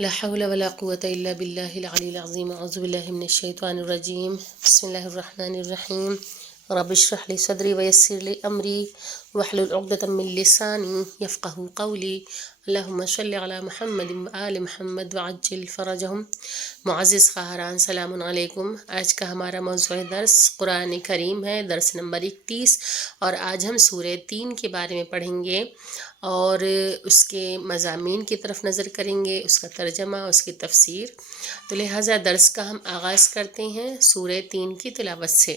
لا حول ولا قوة إلا بالله العلي العظيم. أعوذ بالله من الشيطان الرجيم. بسم الله الرحمن الرحيم. رب اشرح لي صدري ويسر لي أمري واحلل عقدة من لساني يفقه قولي. اللهم صل على محمد وآل محمد وعجل فرجهم. معزز خواہران سلام علیکم. آج کا ہمارا موضوع درس قرآن کریم ہے، درس نمبر 31، اور آج ہم سورہ 3 کے بارے میں پڑھیں گے اور اس کے مضامین کی طرف نظر کریں گے، اس کا ترجمہ، اس کی تفسیر. تو لہٰذا درس کا ہم آغاز کرتے ہیں سورہ 3 کی تلاوت سے.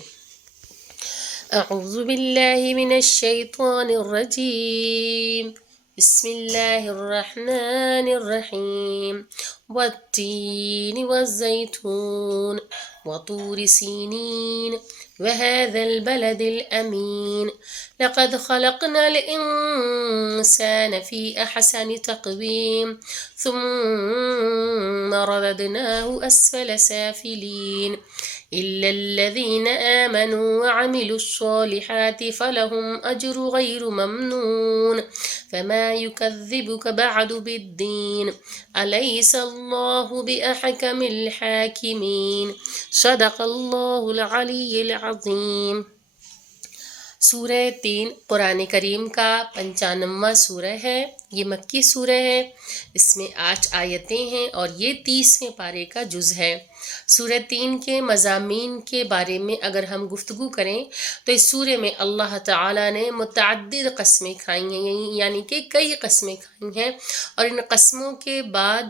اعوذ باللہ من الشیطان الرجیم، بسم اللہ الرحمن الرحیم. والتین والزیتون وطور سینین وهذا البلد الأمين لقد خلقنا الإنسان في أحسن تقويم ثم رددناه أسفل سافلين إلا الذين آمنوا وعملوا الصالحات فلهم أجر غير ممنون فما يكذبك بعد بالدين أليس الله بأحكم الحاكمين صدق الله العلی العظیم. سورہ 3 قرآن کریم کا 95واں سورہ ہے. یہ مکی سورہ ہے، اس میں 8 آیتیں ہیں اور یہ 30ویں پارے کا جز ہے. سورہ 3 کے مضامین کے بارے میں اگر ہم گفتگو کریں تو اس سورہ میں اللہ تعالیٰ نے متعدد قسمیں کھائی ہیں، یعنی کہ کئی قسمیں کھائی ہیں، اور ان قسموں کے بعد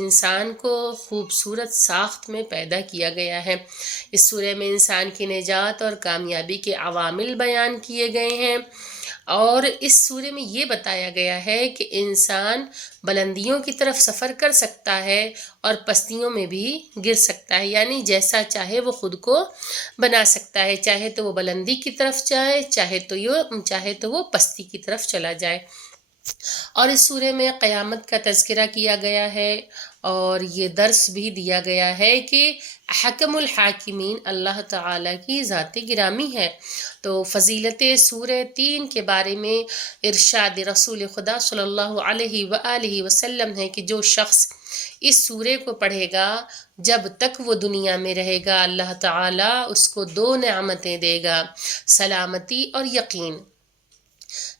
انسان کو خوبصورت ساخت میں پیدا کیا گیا ہے. اس سورہ میں انسان کی نجات اور کامیابی کے عوامل بیان کیے گئے ہیں، اور اس سورہ میں یہ بتایا گیا ہے کہ انسان بلندیوں کی طرف سفر کر سکتا ہے اور پستیوں میں بھی گر سکتا ہے، یعنی جیسا چاہے وہ خود کو بنا سکتا ہے، چاہے تو وہ بلندی کی طرف جائے، چاہے تو وہ پستی کی طرف چلا جائے. اور اس سورہ میں قیامت کا تذکرہ کیا گیا ہے، اور یہ درس بھی دیا گیا ہے کہ حکم الحاکمین اللہ تعالیٰ کی ذات گرامی ہے. تو فضیلت سورہ 3 کے بارے میں ارشاد رسول خدا صلی اللہ علیہ وآلہ وسلم ہے کہ جو شخص اس سورہ کو پڑھے گا جب تک وہ دنیا میں رہے گا اللہ تعالیٰ اس کو 2 نعمتیں دے گا، سلامتی اور یقین.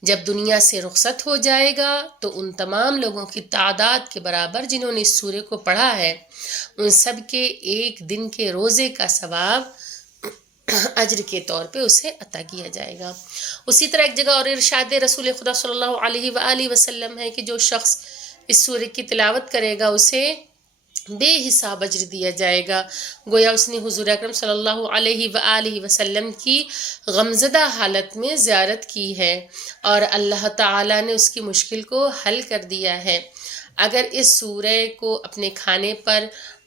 جب دنیا سے رخصت ہو جائے گا تو ان تمام لوگوں کی تعداد کے برابر جنہوں نے اس سورہ کو پڑھا ہے، ان سب کے ایک دن کے روزے کا ثواب اجر کے طور پہ اسے عطا کیا جائے گا. اسی طرح ایک جگہ اور ارشاد رسول خدا صلی اللہ علیہ وآلہ وسلم ہے کہ جو شخص اس سورہ کی تلاوت کرے گا اسے بے حساب اجر دیا جائے گا، گویا اس نے حضور اکرم صلی اللہ علیہ وآلہ وسلم کی غمزدہ حالت میں زیارت کی ہے اور اللہ تعالیٰ نے اس کی مشکل کو حل کر دیا ہے. اگر اس سورہ کو اپنے کھانے پر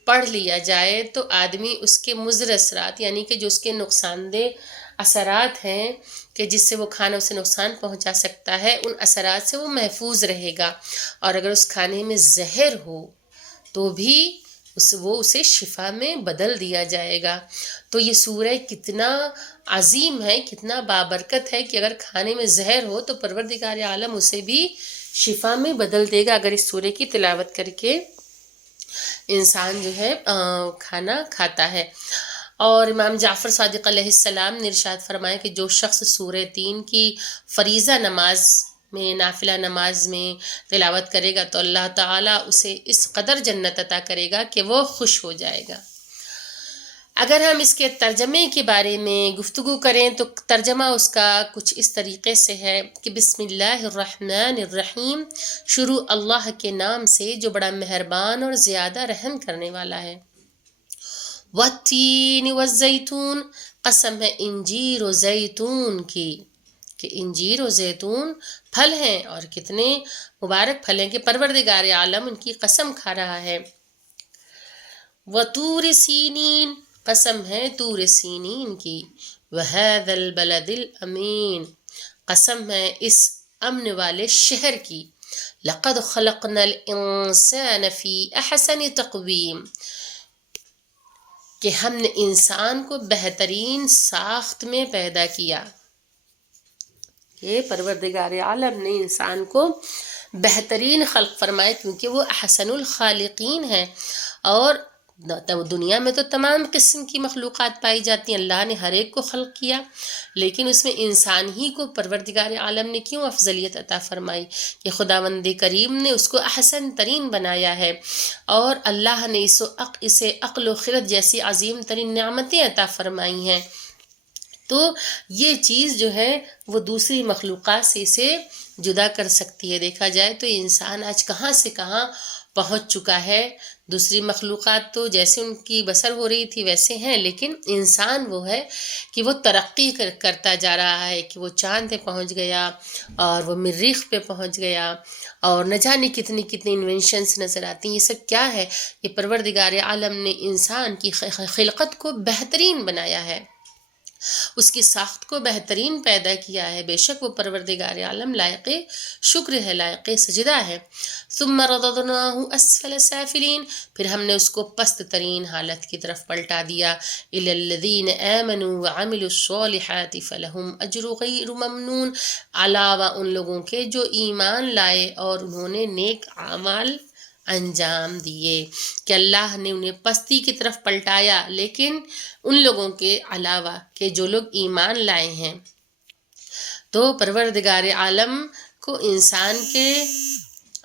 پڑھ لیا جائے تو آدمی اس کے مضر اثرات، یعنی کہ جو اس کے نقصان دہ اثرات ہیں کہ جس سے وہ کھانا اسے نقصان پہنچا سکتا ہے، ان اثرات سے وہ محفوظ رہے گا. اور اگر اس کھانے میں زہر ہو تو بھی وہ اسے شفا میں بدل دیا جائے گا. تو یہ سورہ کتنا عظیم ہے، کتنا بابرکت ہے کہ اگر کھانے میں زہر ہو تو پروردگار عالم اسے بھی شفا میں بدل دے گا اگر اس سورہ کی تلاوت کر کے انسان جو ہے کھانا کھاتا ہے. اور امام جعفر صادق علیہ السلام نے ارشاد فرمایا کہ جو شخص سورہ 3 کی فریضہ نماز میں، نافلہ نماز میں تلاوت کرے گا تو اللہ تعالیٰ اسے اس قدر جنت عطا کرے گا کہ وہ خوش ہو جائے گا. اگر ہم اس کے ترجمے کے بارے میں گفتگو کریں تو ترجمہ اس کا کچھ اس طریقے سے ہے کہ بسم اللہ الرحمن الرحیم، شروع اللہ کے نام سے جو بڑا مہربان اور زیادہ رحم کرنے والا ہے. والتین والزیتون، قسم ہے انجیر و زیتون کی کہ انجیر و زیتون پھل ہیں اور کتنے مبارک پھل ہیں کہ پروردگار عالم ان کی قسم کھا رہا ہے. وطور سینین، قسم ہے طور سینین کی. وہذا البلد الامین، قسم ہے اس امن والے شہر کی. لقد خلقنا الانسان فی احسن تقویم، کہ ہم نے انسان کو بہترین ساخت میں پیدا کیا. کہ پروردگار عالم نے انسان کو بہترین خلق فرمائے، کیونکہ وہ احسن الخالقین ہیں۔ اور دنیا میں تو تمام قسم کی مخلوقات پائی جاتی ہیں، اللہ نے ہر ایک کو خلق کیا، لیکن اس میں انسان ہی کو پروردگار عالم نے کیوں افضلیت عطا فرمائی کہ خداوند کریم نے اس کو احسن ترین بنایا ہے، اور اللہ نے اسے عقل و خرد جیسی عظیم ترین نعمتیں عطا فرمائی ہیں۔ تو یہ چیز جو ہے وہ دوسری مخلوقات سے اسے جدا کر سکتی ہے۔ دیکھا جائے تو انسان آج کہاں سے کہاں پہنچ چکا ہے۔ دوسری مخلوقات تو جیسے ان کی بسر ہو رہی تھی ویسے ہیں، لیکن انسان وہ ہے کہ وہ ترقی کرتا جا رہا ہے، کہ وہ چاند پہ پہنچ گیا اور وہ مریخ پہ پہنچ گیا، اور نہ جانے کتنی کتنی انوینشنز نظر آتی ہیں۔ یہ سب کیا ہے؟ کہ پروردگار عالم نے انسان کی خلقت کو بہترین بنایا ہے، اس کی ساخت کو بہترین پیدا کیا ہے۔ بے شک وہ پروردگار عالم لائق شکر ہے، لائق سجدہ ہے۔ ثم رددناہ اسفل سافلین، پھر ہم نے اس کو پست ترین حالت کی طرف پلٹا دیا۔ الی الذین آمنوا وعملوا الصالحات فلہم اجر غیر ممنون، علاوہ ان لوگوں کے جو ایمان لائے اور انہوں نے نیک اعمال انجام دیے، کہ اللہ نے انہیں پستی کی طرف پلٹایا، لیکن ان لوگوں کے علاوہ کہ جو لوگ ایمان لائے ہیں۔ تو پروردگار عالم کو انسان کے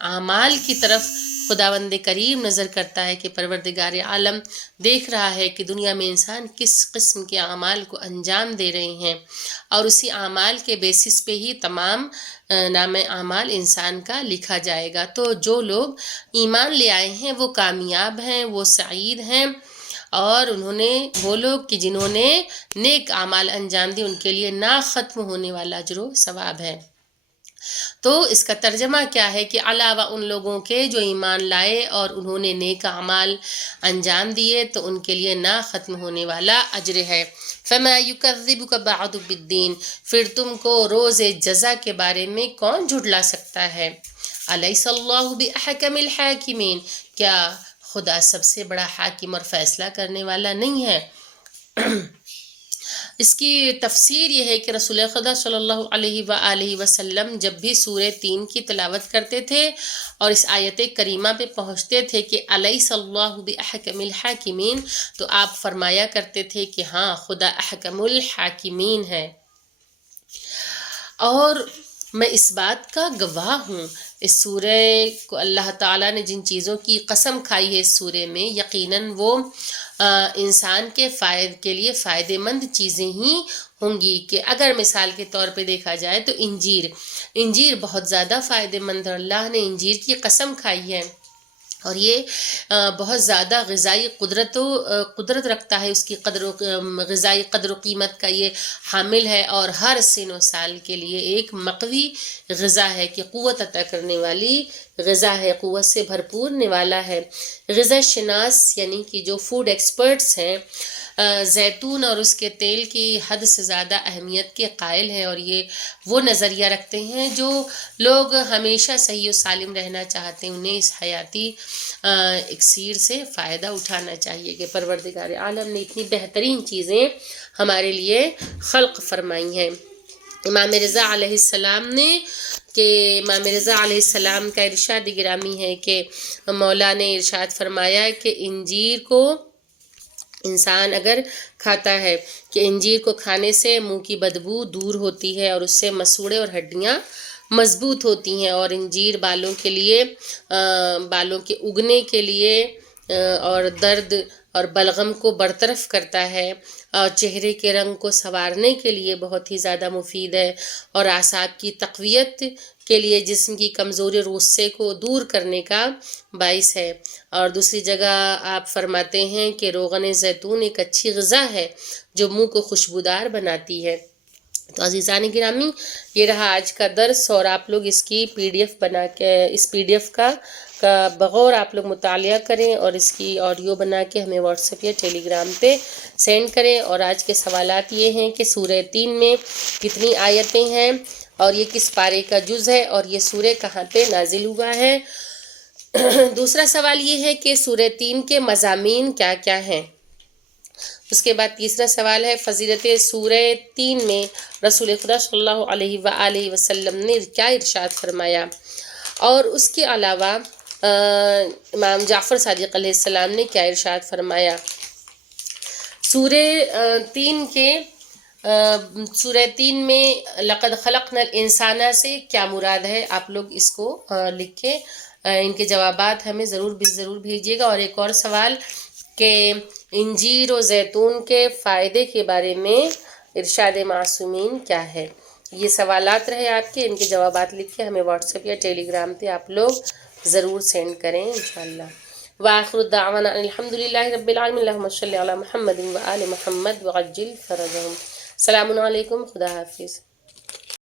اعمال کی طرف خداوند کریم نظر کرتا ہے، کہ پروردگار عالم دیکھ رہا ہے کہ دنیا میں انسان کس قسم کے اعمال کو انجام دے رہے ہیں، اور اسی اعمال کے بیسس پہ ہی تمام نام اعمال انسان کا لکھا جائے گا۔ تو جو لوگ ایمان لے آئے ہیں وہ کامیاب ہیں، وہ سعید ہیں، اور وہ لوگ کہ جنہوں نے نیک اعمال انجام دی ان کے لیے نا ختم ہونے والا اجر و ثواب ہے۔ تو اس کا ترجمہ کیا ہے؟ کہ علاوہ ان لوگوں کے جو ایمان لائے اور انہوں نے نیک اعمال انجام دیے تو ان کے لیے نا ختم ہونے والا اجر ہے۔ فما یکذبک بعد بالدین، پھر تم کو روز جزا کے بارے میں کون جھٹلا سکتا ہے؟ الیس اللہ باحکم الحاکمین، کیا خدا سب سے بڑا حاکم اور فیصلہ کرنے والا نہیں ہے؟ اس کی تفسیر یہ ہے کہ رسول خدا صلی اللہ علیہ وآلہ وسلم جب بھی سورہ 3 کی تلاوت کرتے تھے اور اس آیت کریمہ پہ پہنچتے تھے کہ الیس اللہ باحکم الحاکمین، تو آپ فرمایا کرتے تھے کہ ہاں، خدا احکم الحاکمین ہے۔ اور میں اس بات کا گواہ ہوں، اس سورہ کو اللہ تعالیٰ نے جن چیزوں کی قسم کھائی ہے اس سورہ میں، یقیناً وہ انسان کے لیے فائدہ مند چیزیں ہی ہوں گی۔ کہ اگر مثال کے طور پہ دیکھا جائے تو انجیر بہت زیادہ فائدہ مند ہے، اللہ نے انجیر کی قسم کھائی ہے، اور یہ بہت زیادہ غذائی قدرت رکھتا ہے، اس کی غذائی قدر و قیمت کا یہ حامل ہے، اور ہر سن و سال کے لیے ایک مقوی غذا ہے، کہ قوت عطا کرنے والی غذا ہے، قوت سے بھرپور نوالا ہے۔ غذا شناس یعنی کہ جو فوڈ ایکسپرٹس ہیں، زیتون اور اس کے تیل کی حد سے زیادہ اہمیت کے قائل ہیں، اور یہ وہ نظریہ رکھتے ہیں جو لوگ ہمیشہ صحیح و سالم رہنا چاہتے ہیں، انہیں اس حیاتی اکسیر سے فائدہ اٹھانا چاہیے، کہ پروردگار عالم نے اتنی بہترین چیزیں ہمارے لیے خلق فرمائی ہیں۔ امام رضا علیہ السلام کا ارشاد گرامی ہے کہ مولا نے ارشاد فرمایا کہ انجیر کو انسان اگر کھاتا ہے، کہ انجیر کو کھانے سے منہ کی بدبو دور ہوتی ہے، اور اس سے مسوڑے اور ہڈیاں مضبوط ہوتی ہیں، اور انجیر بالوں کے اگنے کے لیے اور درد اور بلغم کو برطرف کرتا ہے، اور چہرے کے رنگ کو سنوارنے کے لیے بہت ہی زیادہ مفید ہے، اور اعصاب کی تقویت کے لیے جسم کی کمزوری اور غصے کو دور کرنے کا باعث ہے۔ اور دوسری جگہ آپ فرماتے ہیں کہ روغن زیتون ایک اچھی غذا ہے جو منہ کو خوشبودار بناتی ہے۔ تو عزیزان گرامی، یہ رہا آج کا درس، اور آپ لوگ اس کی اس پی ڈی ایف کا بغور آپ لوگ مطالعہ کریں، اور اس کی آڈیو بنا کے ہمیں واٹس ایپ یا ٹیلی گرام پہ سینڈ کریں۔ اور آج کے سوالات یہ ہیں کہ سورہ 3 میں کتنی آیتیں ہیں، اور یہ کس پارے کا جز ہے، اور یہ سورہ کہاں پہ نازل ہوا ہے۔ دوسرا سوال یہ ہے کہ سورہ 3 کے مضامین کیا کیا ہیں۔ اس کے بعد تیسرا سوال ہے فضیلت سورہ 3 میں رسول خدا صلی اللہ علیہ وآلہ وسلم نے کیا ارشاد فرمایا، اور اس کے علاوہ امام جعفر صادق علیہ السلام نے کیا ارشاد فرمایا؟ سورہ 3 میں لقد خلقنا الانسان سے کیا مراد ہے؟ آپ لوگ اس کو لکھ کے ان کے جوابات ہمیں ضرور بھیجیے گا۔ اور ایک اور سوال کہ انجیر و زیتون کے فائدے کے بارے میں ارشاد معصومین کیا ہے؟ یہ سوالات رہے آپ کے، ان کے جوابات لکھ کے ہمیں واٹس ایپ یا ٹیلی گرام پہ آپ لوگ ضرور سینڈ کریں انشاءاللہ۔ وآخر الدعوانا الحمدللہ رب العالمین، اللہم صلی علی محمد و آل محمد وعجل فرجہم۔ السلام علیکم، خدا حافظ۔